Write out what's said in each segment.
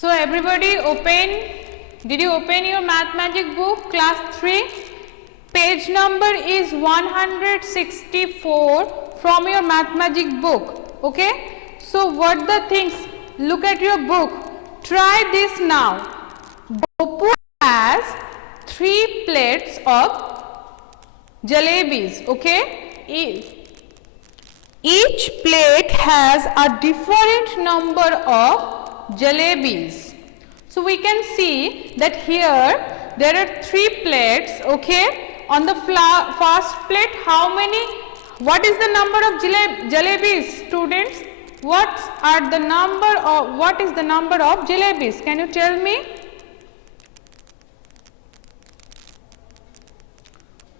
So everybody open, did you open your math magic book class 3? Page number is 164 from your math magic book. Okay, so what the things, look at your book, try this now. Gopu has 3 plates of jalebis. Okay, each plate has a different number of jalebis. So we can see that here there are 3 plates. Okay, on the first plate, how many, what is the number of jalebis, students? What is the number of jalebis? Can you tell me?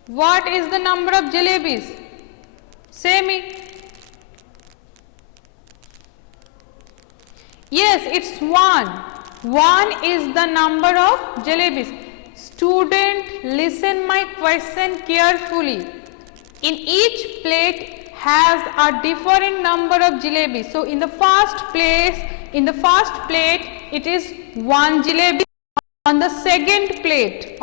What is the number of jalebis? Say me. Yes, it's 1. 1 is the number of jalebis. Student, listen my question carefully. In each plate has a different number of jalebis. So in the first plate, it is 1 jalebi. On the second plate,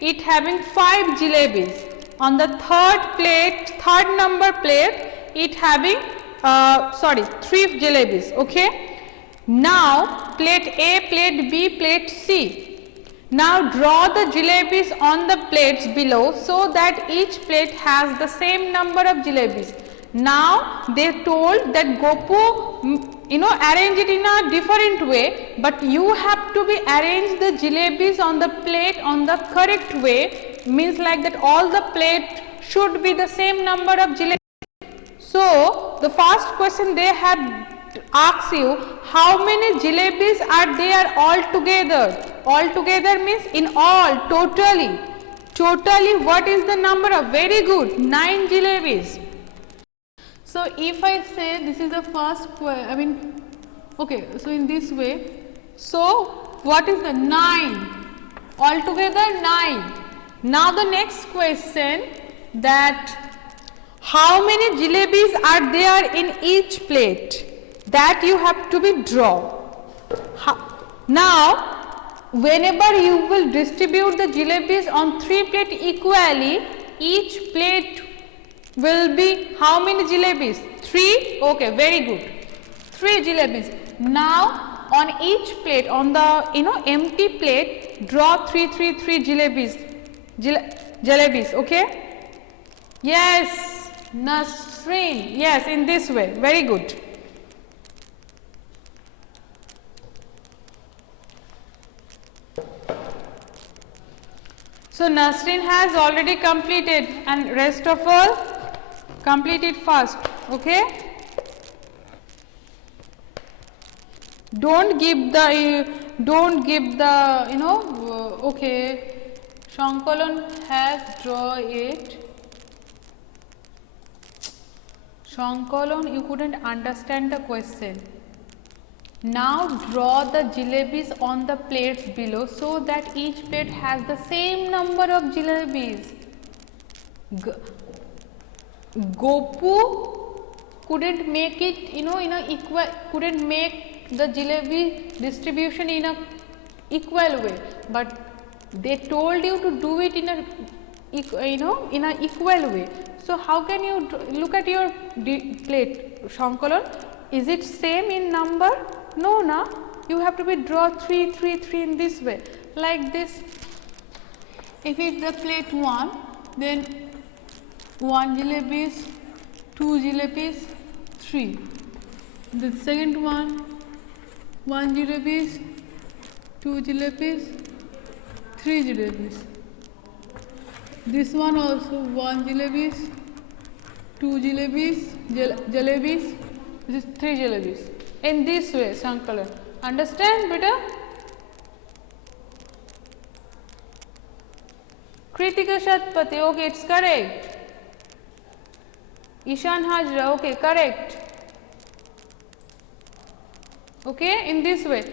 it having 5 jalebis. On the third number plate, it having 3 jalebis. Okay. Now plate A, plate B, plate C. Now draw the jalebis on the plates below so that each plate has the same number of jalebis. Now they told that Gopu, arrange it in a different way, but you have to be arrange the jalebis on the plate on the correct way, means like that all the plate should be the same number of jalebis. So the first question they had asked you, how many jalebis are there all together? All together means in all, totally. Totally, what is the number of? Very good, 9 jalebis. So if I say this is the first, okay, so in this way, so what is the 9? Altogether 9. Now the next question, that how many jalebis are there in each plate? That you have to be draw. Now whenever you will distribute the jalebis on 3 plates equally, each plate will be how many jalebis? 3. Okay, very good. 3 jalebis. Now on each plate, on the empty plate, draw 3 jalebis. Jalebis. Okay. Yes, Nasreen. Yes, in this way. Very good. So Nasreen has already completed, and rest of all complete it fast. Okay. Don't give the okay. Shankalan has draw it. Shankalan, you couldn't understand the question. Now draw the jalebis on the plates below so that each plate has the same number of jalebis. Gopu couldn't make it, couldn't make the jalebi distribution in a equal way, but they told you to do it in a, in a equal way. So how can you look at your plate, Shankalan? Is it same in number? No, na. You have to be draw 3 in this way, like this. If it's the plate 1, then 1 jalebis, 2 jalebis, 3. The second one, 1 jalebis, 2 jalebis, 3 jalebis. This one also 1 jalebis, 2 jalebis, jalebis. This is 3 jalebis. In this way, Shankalan. Understand, beta? Kritika Shatpati, okay, it's correct. Ishan Hajra, okay, correct. Okay, in this way.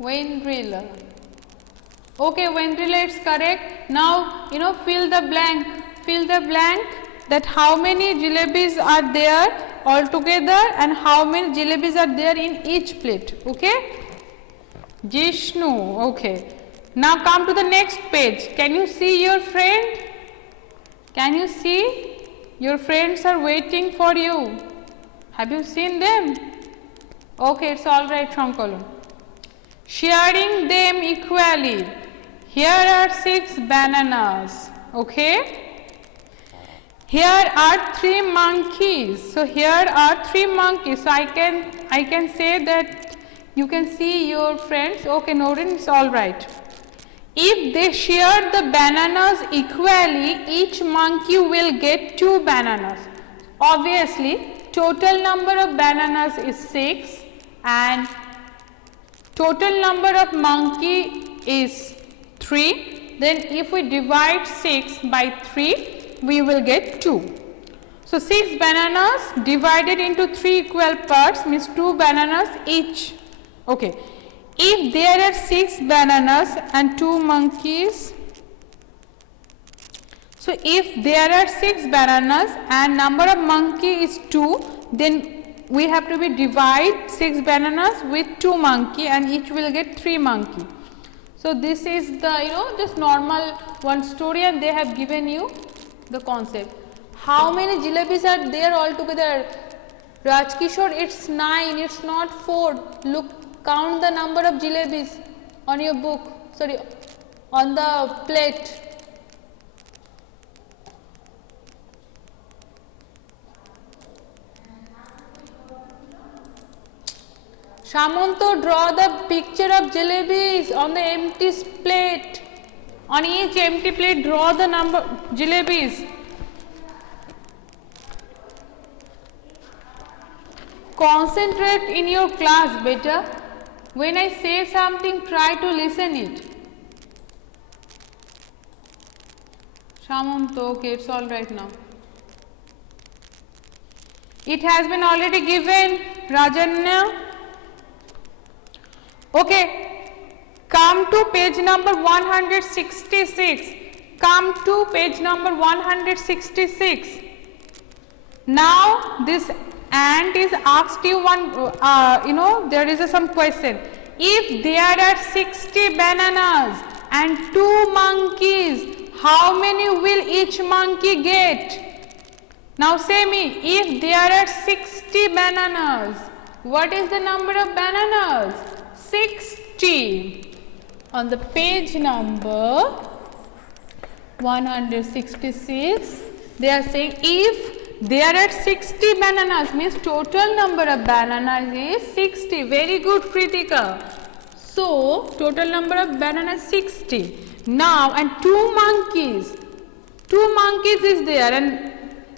Vendrila. Okay, Vendrila, it's correct. Now, fill the blank. Fill the blank that how many jalebis are there altogether and how many jalebis are there in each plate. Okay? Jishnu. Okay. Now come to the next page. Can you see your friend? Can you see? Your friends are waiting for you. Have you seen them? Okay, it's all right, Shankalun. Sharing them equally. Here are 6 bananas. Okay. Here are 3 monkeys. So here are 3 monkeys. So I can say that you can see your friends. Okay, Noreen, it's all right. If they share the bananas equally, each monkey will get 2 bananas. Obviously, total number of bananas is 6 and total number of monkey is 3. Then if we divide 6 by 3, we will get 2. So 6 bananas divided into 3 equal parts means 2 bananas each. Okay. If there are 6 bananas and 2 monkeys, so if there are 6 bananas and number of monkey is 2, then we have to be divide 6 bananas with 2 monkey and each will get 3 monkey. So this is the just normal one story and they have given you the concept. How many jalebis are there altogether? Rajkishore, it's 9, it's not 4. Look. Count the number of jalebis on your book, sorry, on the plate. Shamanto, draw the picture of jalebis on the empty plate. On each empty plate, draw the number jalebis. Concentrate in your class, beta. When I say something, try to listen it. Shamant, okay, it's all right now. It has been already given, Rajanya. Okay, come to page number 166. Come to page number 166. Now, this ant is asked you one, there is some question. If there are 60 bananas and 2 monkeys, how many will each monkey get? Now say me, if there are 60 bananas, what is the number of bananas? 60. On the page number 166, they are saying if there are 60 bananas means total number of bananas is 60. Very good, Kritika. So total number of bananas 60. Now and 2 monkeys. 2 monkeys is there and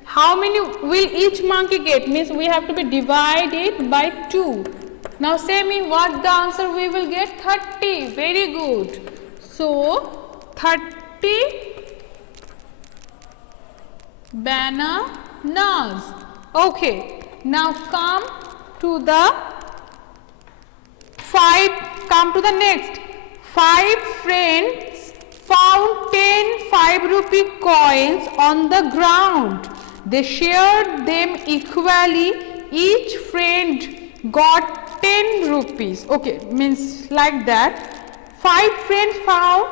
how many will each monkey get? Means we have to be divided by 2. Now say me what the answer we will get? 30. Very good. So 30 bananas. Okay, now come to the next. 5 friends found 10 5-rupee coins on the ground. They shared them equally. Each friend got 10 rupees. Okay, means like that. 5 friends found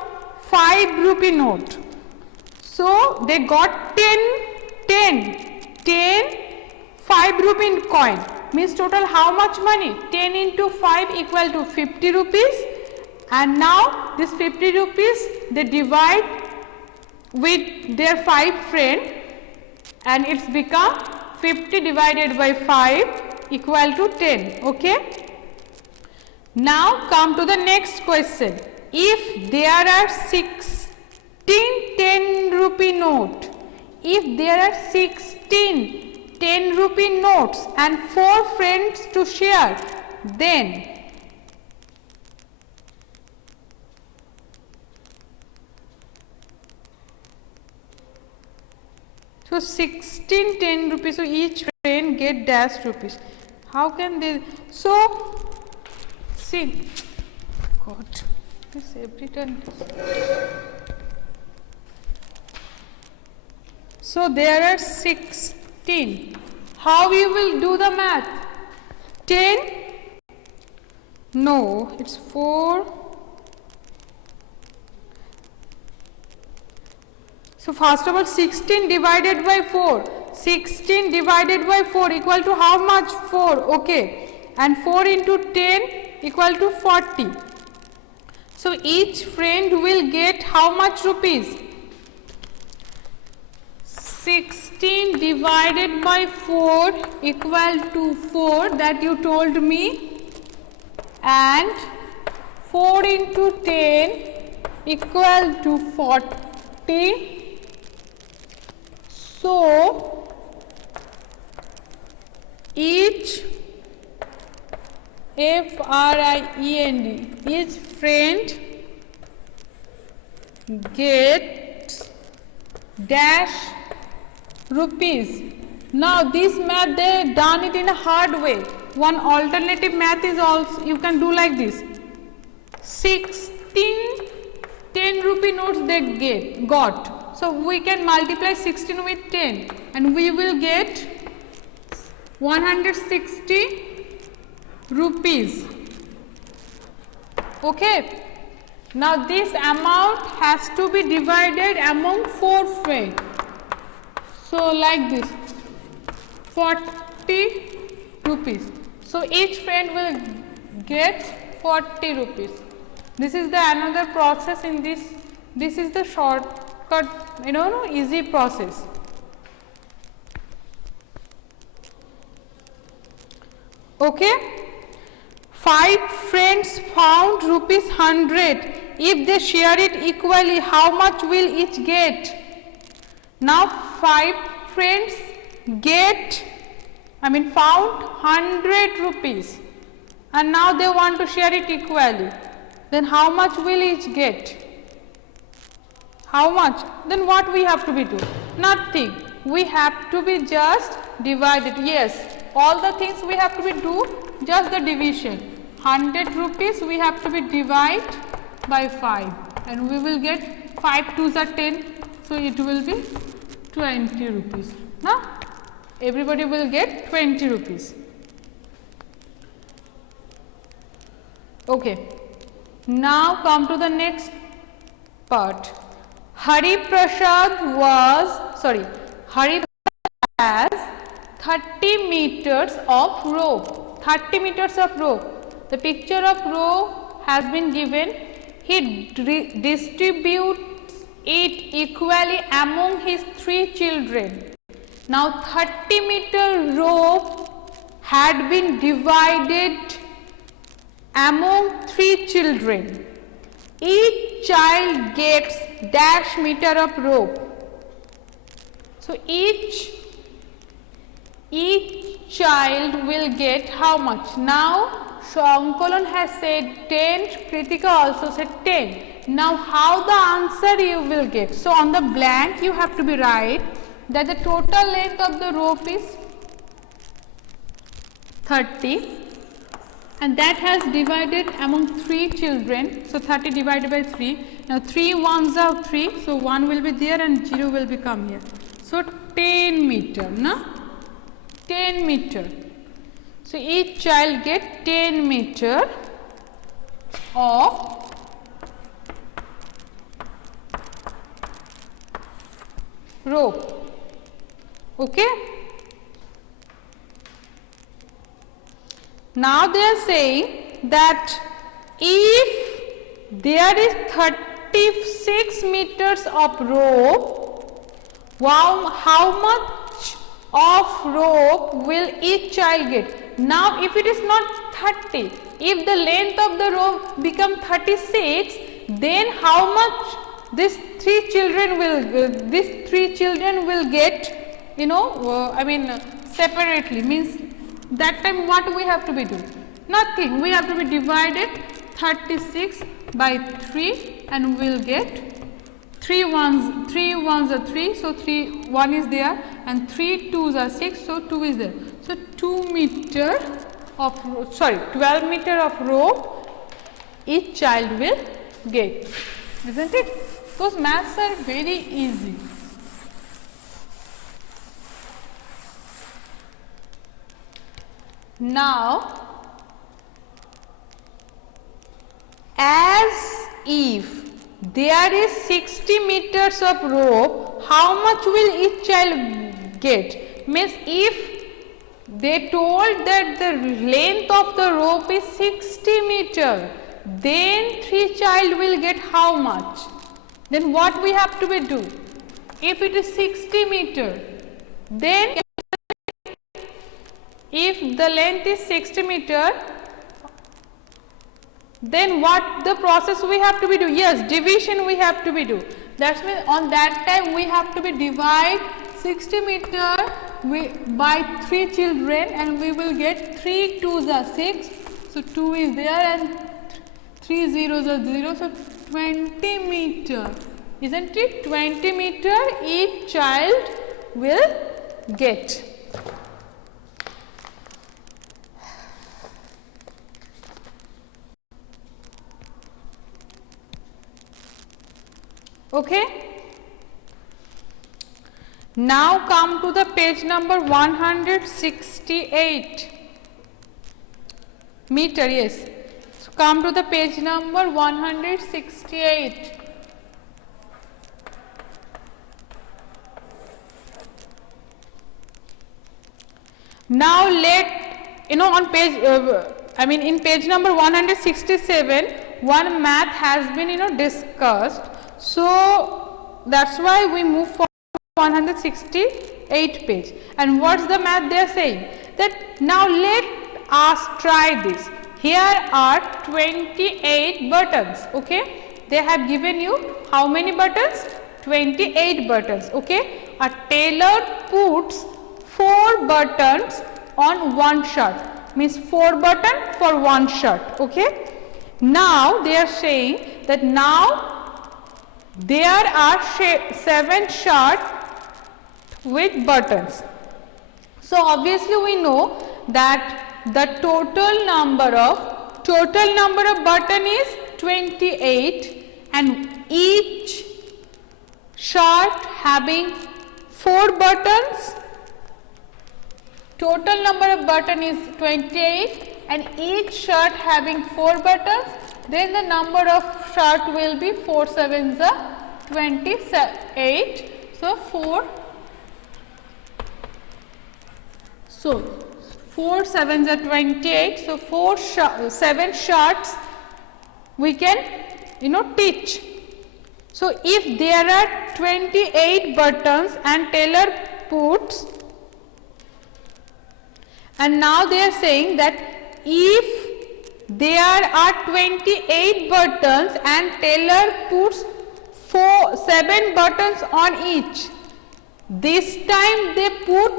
5-rupee note. So they got 10 5-rupee coin. Means total how much money? 10 into 5 equal to 50 rupees. And now this 50 rupees they divide with their 5 friend and it's become 50 divided by 5 equal to 10. Okay. Now come to the next question. If there are 16 10-rupee note, if there are 16 10-rupee notes and 4 friends to share, then so 16 10 rupees, so each friend get dash rupees. How can they? So see, God, this every time. So there are 16. How you will do the math? 10? No, it's 4. So first of all, 16 divided by 4. 16 divided by 4 equal to how much? 4. Okay. And 4 into 10 equal to 40. So each friend will get how much rupees? 16 divided by 4 equal to 4, that you told me, and 4 into 10 equal to 40. So each friend, each friend gets dash rupees. Now this math they done it in a hard way. One alternative math is also you can do like this. 16 10 rupee notes they got. So we can multiply 16 with 10 and we will get 160 rupees. Okay. Now this amount has to be divided among 4 friends. So like this, 40 rupees. So each friend will get 40 rupees. This is the another process in this. This is the shortcut, easy process. Okay. 5 friends found rupees 100. If they share it equally, how much will each get? Now 5 friends found 100 rupees and now they want to share it equally. Then how much will each get? How much? Then what we have to be do? Nothing. We have to be just divided. Yes, all the things we have to be do, just the division. 100 rupees we have to be divide by 5 and we will get 5 2s are 10. So it will be 20 rupees. Now everybody will get 20 rupees. Okay. Now come to the next part. Hari Prasad has 30 meters of rope. 30 meters of rope. The picture of rope has been given. He distributes it equally among his 3 children. Now 30-meter rope had been divided among 3 children. Each child gets dash meter of rope. So each child will get how much? Now Shankolon has said 10, Kritika also said 10. Now how the answer you will get? So on the blank you have to be write that the total length of the rope is 30 and that has divided among 3 children. So 30 divided by 3. Now 3 ones are 3. So 1 will be there and 0 will become here. So 10 meter. No? 10 meter. So each child get 10 meter of rope. Okay. Now they are saying that if there is 36 meters of rope, wow, how much of rope will each child get? Now if it is not 30, if the length of the rope become 36, then how much these 3 children will get, separately, means that time what we have to be doing? Nothing. We have to be divided 36 by 3 and we will get 3 ones are 3, so 1 is there and 3 2s are 6, so 2 is there. So 12 meter of rope each child will get, isn't it? Those maths are very easy. Now, as if there is 60 meters of rope, how much will each child get? Means if they told that the length of the rope is 60 meter, then 3 child will get how much? Then what we have to do? If it is 60 meter, then if the length is 60 meter, then what the process we have to be do? Yes, division we have to be do. That means on that time we have to be divide 60 meter by 3 children, and we will get 3 2s are 6. So 2 is there and 3 zeros are 0. So 20 meter, isn't it? 20 meter each child will get. Okay. Now come to the page number 168 meter. Yes. So come to the page number 168. Now let on page in page number 167 one math has been discussed. So that's why we move for 168 page. And what's the math they are saying? That now let us try this. Here are 28 buttons. Okay, they have given you how many buttons? 28 buttons. Okay, a tailor puts 4 buttons on one shirt, means 4 buttons for one shirt. Okay, now they are saying that now there are 7 shirts with buttons. So obviously we know that the total number of button is 28, and each shirt having 4 buttons. Total number of button is 28, and each shirt having 4 buttons. Then the number of shirt will be 4 sevens are 28. So 4 sevens are 28. So 7 shirts we can teach. So if there are 28 buttons and tailor puts, and now they are saying that if there are 28 buttons and tailor puts 7 buttons on each, this time they put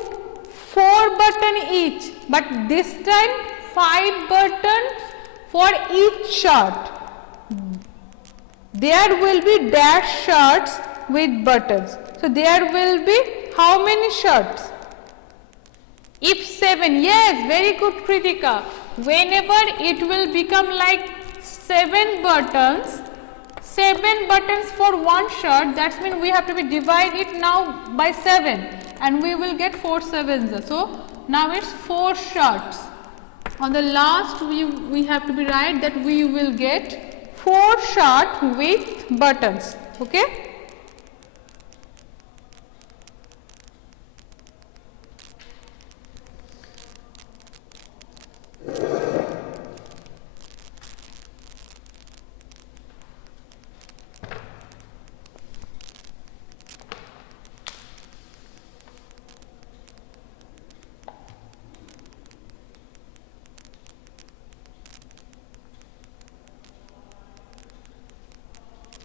4 buttons each, but this time 5 buttons for each shirt. There will be dash shirts with buttons. So there will be how many shirts? If 7, yes, very good Kritika. Whenever it will become like 7 buttons for one shirt, that means we have to be divide it now by 7, and we will get 4 sevens. So now it's 4 shirts. On the last we have to be write that we will get 4 shirts with buttons. Okay.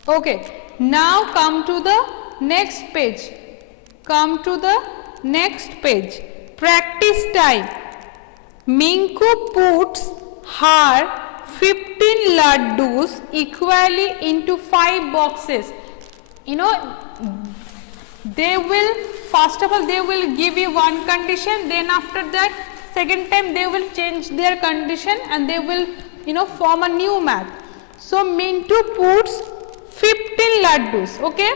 Okay, now come to the next page. Practice time. Minku puts her 15 laddus equally into 5 boxes. They will, first of all, they will give you one condition, then after that, second time they will change their condition and they will, form a new math. So Mintu puts 15 laddus. Okay.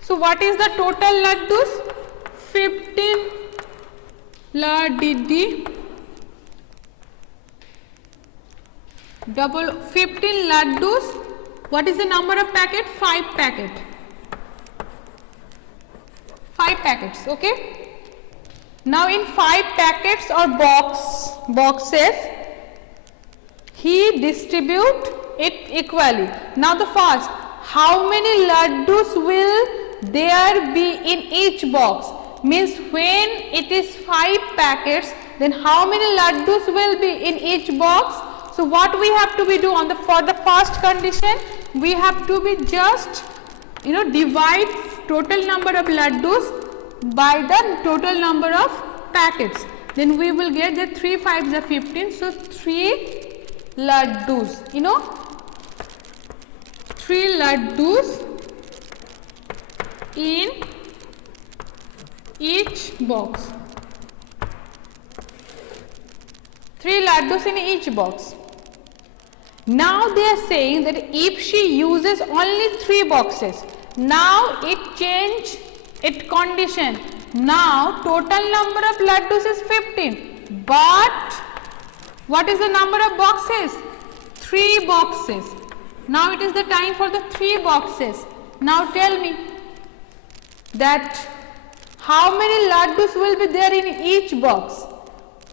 So what is the total laddus? 15 laddi double 15 laddus. What is the number of packet? 5 packet. 5 packets, okay. Now in 5 packets or boxes, he distribute it equally. Now the first, how many laddus will there be in each box? Means when it is 5 packets, then how many laddus will be in each box? So what we have to be do on the for the first condition, we have to be just divide total number of laddus by the total number of packets. Then we will get that 3 5s are 15. So 3 laddus, 3 laddus in each box. 3 laddus in each box. Now they are saying that if she uses only 3 boxes, now it change its condition. Now total number of laddus is 15, but what is the number of boxes? 3 boxes. Now it is the time for the 3 boxes. Now tell me that how many laddus will be there in each box?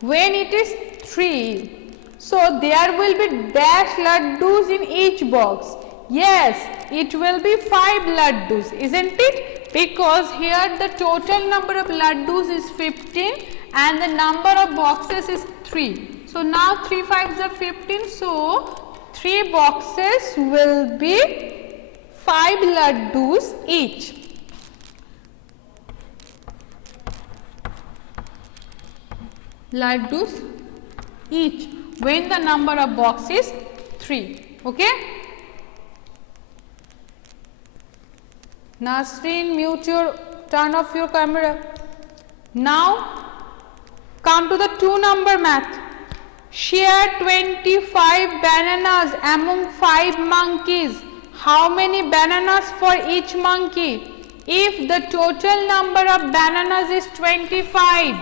When it is 3, so there will be dash laddus in each box. Yes, it will be 5 laddus, isn't it? Because here the total number of laddus is 15 and the number of boxes is 3. So now 3 5s are 15. So 3 boxes will be 5 laddus each. Laddus each when the number of boxes is 3. Okay. Nasreen, turn off your camera. Now come to the 2 number math. Share 25 bananas among 5 monkeys. How many bananas for each monkey? If the total number of bananas is 25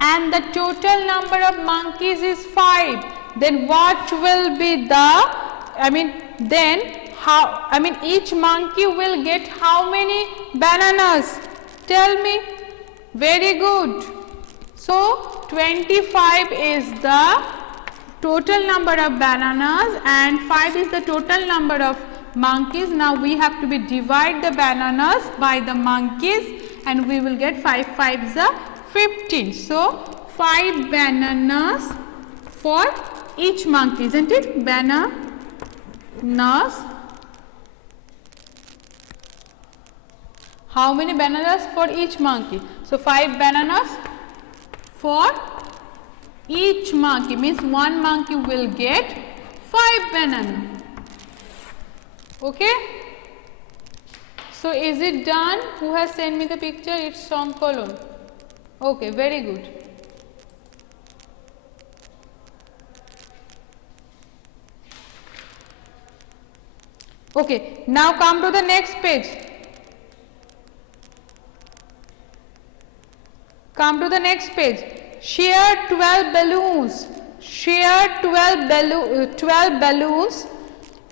and the total number of monkeys is 5, then what will be each monkey will get how many bananas? Tell me. Very good. So 25 is the total number of bananas and 5 is the total number of monkeys. Now we have to be divide the bananas by the monkeys and we will get 5 5s are 15. So 5 bananas for each monkey, isn't it? Bananas. How many bananas for each monkey? So 5 bananas for each monkey, means one monkey will get 5 bananas. Okay. So is it done? Who has sent me the picture? It's Songkolon. Okay, very good. Okay, now come to the next page. Come to the next page. Share 12 balloons. Share 12 balloons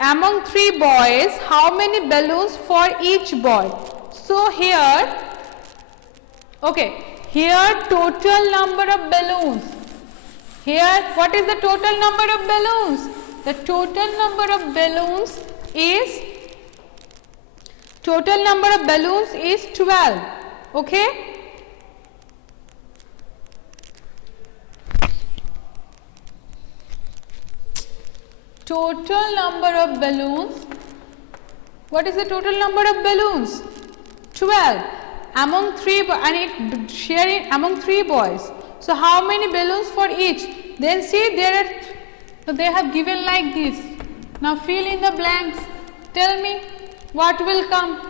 among 3 boys. How many balloons for each boy? So here, okay, here total number of balloons. Here, what is the total number of balloons? The total number of balloons is 12. Okay. Total number of balloons. What is the total number of balloons? 12 among 3 and sharing among 3 boys. So how many balloons for each? Then see they have given like this. Now fill in the blanks. Tell me what will come.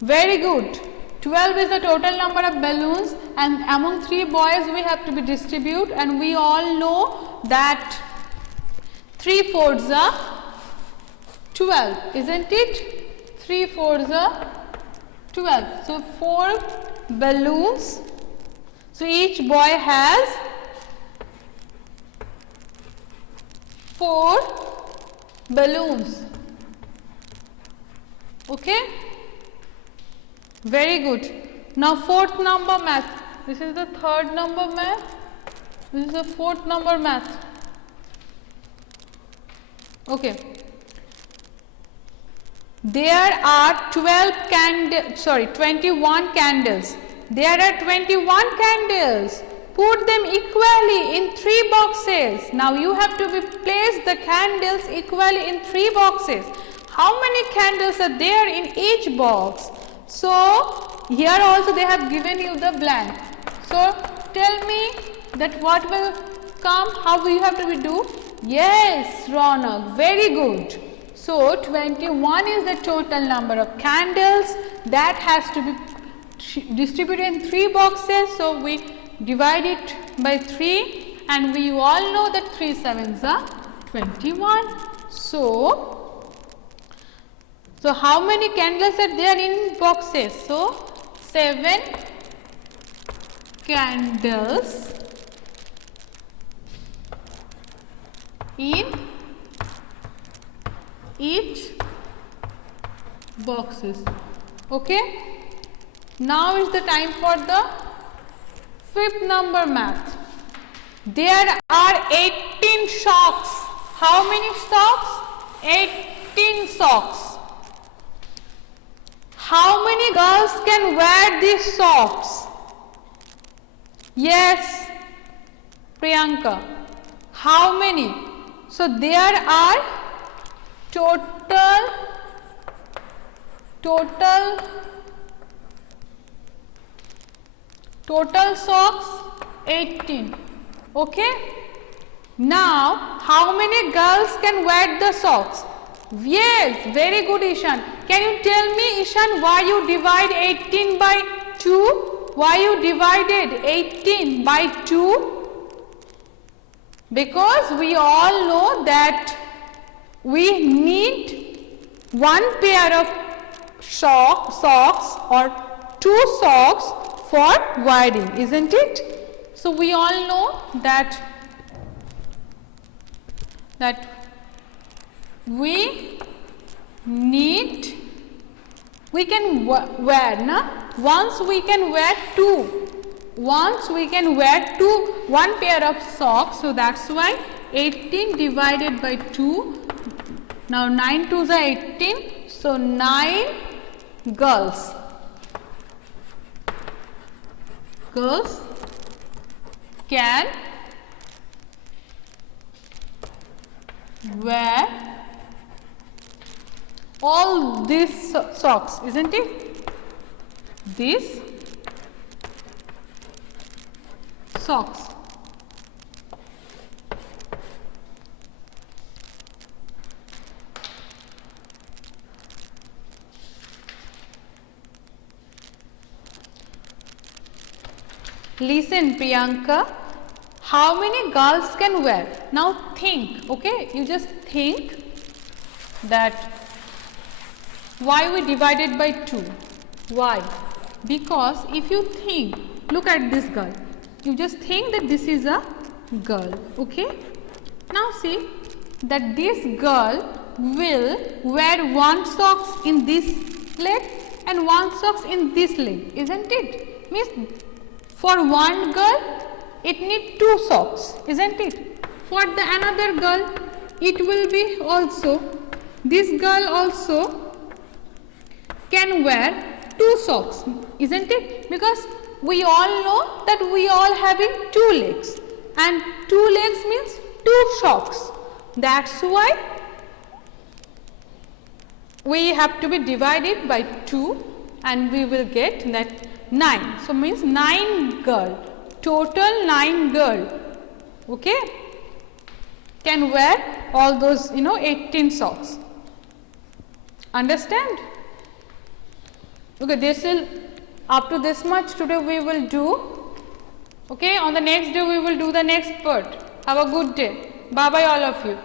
Very good. 12 is the total number of balloons and among 3 boys we have to be distribute, and we all know that 3 fourths are 12, isn't it? 3 4s are 12. So 4 balloons. So each boy has 4 balloons. Okay? Very good. Now fourth number math. This is the third number math. This is the fourth number math. Okay. There are 21 candles. There are 21 candles. Put them equally in 3 boxes. Now you have to place the candles equally in 3 boxes. How many candles are there in each box? So here also they have given you the blank. So tell me that what will come, how will you have to do? Yes, Ronak, very good. So 21 is the total number of candles that has to be distributed in 3 boxes. So we divide it by 3 and we all know that 3 sevens are 21. So how many candles are there in boxes? So 7 candles in each boxes. Okay. Now is the time for the fifth number math. There are 18 socks. How many socks? 18 socks. How many girls can wear these socks? Yes, Priyanka. How many? So there are total socks 18. Okay. Now how many girls can wear the socks? Yes, very good, Ishan. Can you tell me, Ishan, why you divide 18 by 2? Why you divided 18 by 2? Because we all know that we need 1 pair of socks or 2 socks for wearing, isn't it? So we all know that we can wear, na? Once we can wear 2. Once we can wear 1 pair of socks. So that's why 18 divided by 2. Now 9 2s are 18. So 9 girls. Girls can wear all these socks, isn't it? These socks. Listen, Priyanka, how many girls can wear? Now think, okay? You just think that why we divided by 2? Why? Because if you think, look at this girl. You just think that this is a girl, okay? Now see that this girl will wear 1 socks in this leg and 1 socks in this leg, isn't it? Means for 1 girl it needs 2 socks, isn't it? For the another girl it will be also, this girl also can wear 2 socks, isn't it? Because we all know that we all having 2 legs and 2 legs means 2 socks. That's why we have to be divided by 2 and we will get that 9. So means 9 girl, total 9 girl, okay, can wear all those 18 socks. Understand? Okay, this will, up to this much today we will do. Okay, on the next day we will do the next part. Have a good day. Bye bye all of you.